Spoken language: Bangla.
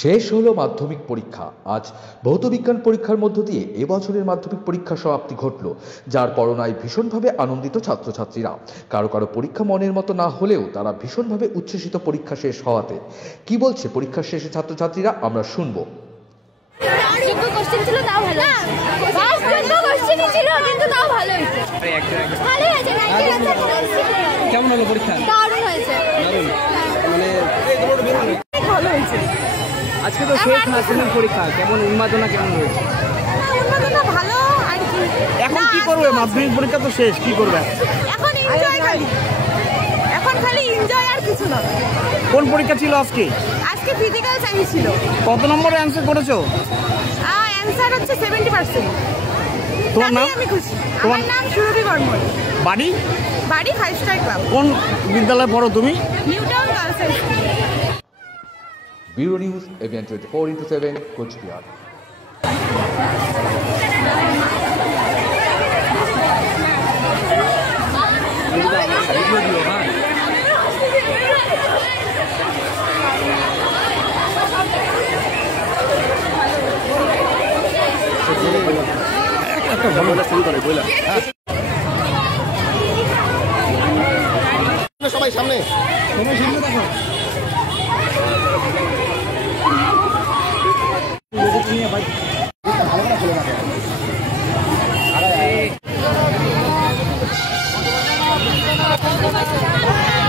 শেষ হলো মাধ্যমিক পরীক্ষা। আজ ভৌতবিজ্ঞান পরীক্ষার মধ্য দিয়ে এবছরের মাধ্যমিক পরীক্ষা সমাপ্তি ঘটল, যার পরনায় ভীষণভাবে আনন্দিত ছাত্রছাত্রীরা। কারো কারো পরীক্ষা মনের মতো না হলেও তারা ভীষণভাবে উচ্ছ্বসিত পরীক্ষা শেষ হওয়াতে। কি বলছে পরীক্ষা শেষে ছাত্রছাত্রীরা, আমরা শুনবো। কেমন হলো পরীক্ষা? দারুণ হয়েছে। ভালো হয়েছে। আজকে তো শেষ মাধ্যমিক পরীক্ষা, কেমন উন্মাদনা কেমন হয়েছে? উন্মাদনা ভালো আর কি। এখন কি করবে? মাধ্যমিক পরীক্ষা তো শেষ, কি করবে এখন? এনজয় খালি, এখন খালি এনজয় আর কিছু না। কোন পরীক্ষা ছিল আজকে? আজকে ফিজিক্যাল সায়েন্স ছিল। কত নম্বরে অ্যানসার করেছো? অ্যানসার হচ্ছে 70%। তোমার নাম? আমি খুশি। আমার নাম সুরভি বর্মন। বাড়ি? বাড়ি 5 স্টার ক্লাব। কোন বিদ্যালয়ে পড়ো তুমি? Newtown girls high school. Bureau news, AVN 24x7, Coochbehar. সবাই সামনে, দেখো।